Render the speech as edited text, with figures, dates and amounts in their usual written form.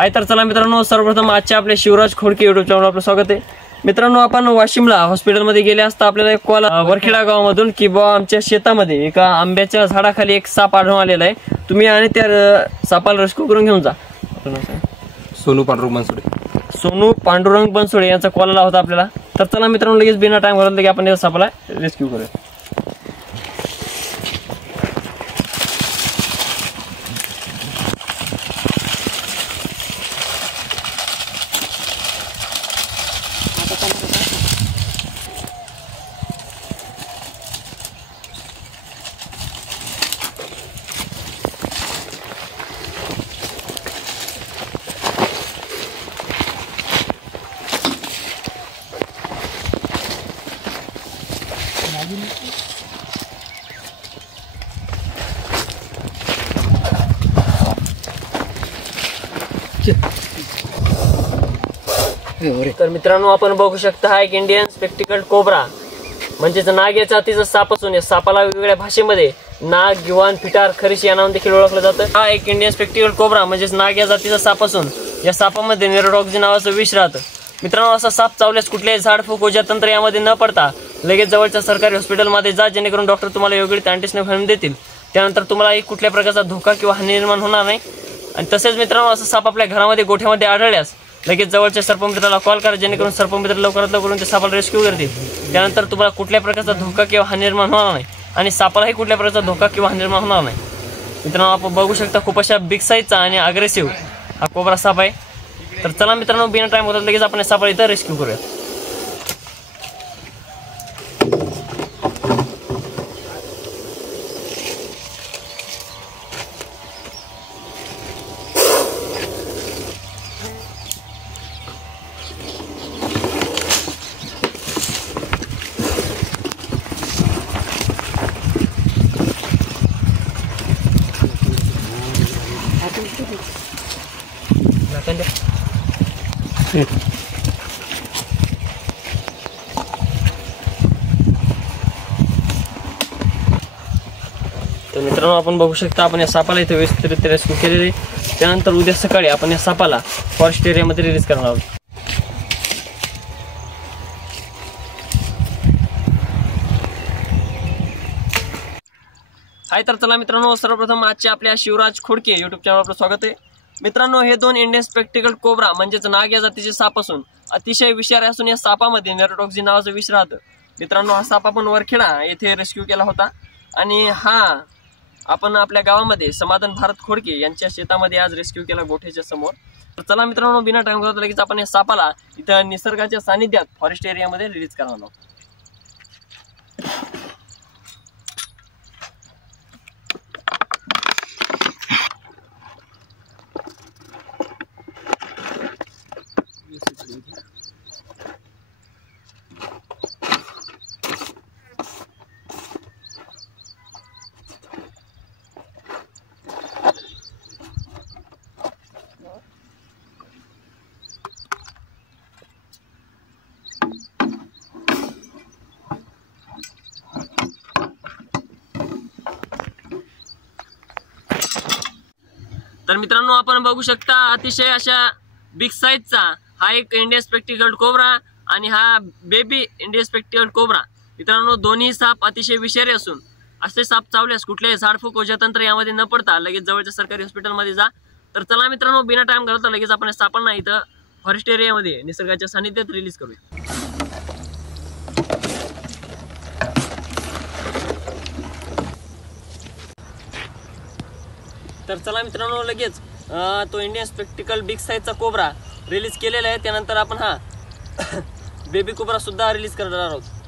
हाय तर चला मित्रांनो, सर्वप्रथम आजच्या आपल्या शिवराज खोडके युट्यूब चॅनलवर आपलं स्वागत आहे। मित्रांनो, आपण वाशिमला हॉस्पिटलमध्ये गेले असता आपल्याला एक कॉल वरखेडा गावामधून की बा आमच्या शेतामध्ये एका आंब्याच्या झाडाखाली एक साप आढळून आलेला आहे, तुम्ही आणि त्या सापाला रेस्क्यू करून घेऊन जा। सोनू पांडुरंग बनसोडे, सोनू पांडुरंग बनसोडे यांचा कॉल आला होता आपल्याला। तर चला मित्रांनो, लगेच बिना टाइम घालवता की आपण या सापाला रेस्क्यू करूया। तर मित्रांनो, आपण बघू शकता हा एक इंडियन स्पेक्टिकल्ड कोब्रा म्हणजेच नाग या जातीचा साप असून या सापाला वेगवेगळ्या भाषेमध्ये नाग, गिवान, फिटार, खरीश या नावाने देखील ओळखलं जातं। हा एक इंडियन स्पेक्टिकल्ड कोब्रा म्हणजेच नाग या जातीचा साप असून या सापामध्ये नेरोटॉक्सिन नावाचं विष राहतं। मित्रांनो, असा साप चावल्यास कुठल्याही झाडफूक ऊर्जा तंत्र यामध्ये न पडता लगेच जवळच्या सरकारी हॉस्पिटलमध्ये जा, जेणेकरून डॉक्टर तुम्हाला योग्य अँटीस्नेक फिल्म देतील। त्यानंतर तुम्हाला कुठल्या प्रकारचा धोका किंवा हानी निर्माण होणार नाही। आणि तसेच मित्रांनो, असा साप आपल्या घरामध्ये गोठ्यामध्ये आढळल्यास लगेच जवळच्या सर्पमित्राला कॉल करा, जेणेकरून सर्पमित्र लवकरात लवकर त्या सापाला रेस्क्यू करतील। त्यानंतर तुम्हाला कुठल्या प्रकारचा धोका किंवा हानी निर्माण होणार नाही आणि सापालाही कुठल्या प्रकारचा धोका किंवा हानी निर्माण होणार नाही। मित्रांनो, आपण बघू शकता खूप अशा बिग साईजचा आणि अग्रेसिव्ह हा कोब्रा साप आहे। तर चला मित्रांनो, बिना टाइम होता लगेच आपण सापाला इथं रेस्क्यू करूया। तर मित्रांनो, आपण बघू शकता आपण या सापाला इथे व्यवस्थित रेस्क्यू केलेले। त्यानंतर उद्या सकाळी आपण या सापाला फॉरेस्ट एरियामध्ये रिलीज करणार आहोत। हाय तर चला मित्रांनो, सर्वप्रथम आजच्या आपल्या शिवराज खोडके युट्यूब चॅनलवर आपलं स्वागत आहे। मित्रांनो, हे दोन इंडियन स्पेक्टिकल्ड कोब्रा म्हणजेच नाग या जातीचे साप असून अतिशय विषारी असून या सापामध्ये नेरोटॉक्सिन नावाचं विष राहतं। मित्रांनो, हा साप आपण वरखेडा येथे रेस्क्यू केला होता आणि हा आपण आपल्या गावामध्ये समाधान भारत खोडके यांच्या शेतामध्ये आज रेस्क्यू केला गोठ्याच्या समोर। तर चला मित्रांनो, बिना टाइम घालवता लगेच आपण या सापाला इथं निसर्गाच्या सानिध्यात फॉरेस्ट एरियामध्ये रिलीज करणार आहोत। तर मित्रांनो, आपण बघू शकता अतिशय अशा बिग साईजचा हा एक इंडियन स्पेक्टिकल्ड कोब्रा आणि हा बेबी इंडियन स्पेक्टिकल्ड कोब्रा। मित्रांनो, दोन्ही साप अतिशय विषारी असून असे साप चावल्यास कुठल्याही झाडफूक ऊर्जातंत्र यामध्ये न पडता लगेच जवळच्या सरकारी हॉस्पिटलमध्ये जा। तर चला मित्रांनो, बिना टाइम घालवता लगेच आपण सापांना इथं फॉरेस्ट एरियामध्ये निसर्गाच्या सानिध्यात रिलीज करूया। तर चला मित्रांनो, लगेच तो इंडियन स्पेक्टिकल बिग साईजचा कोब्रा रिलीज केलेला आहे। त्यानंतर आपण हा बेबी कोब्रा सुद्धा रिलीज करणार आहोत।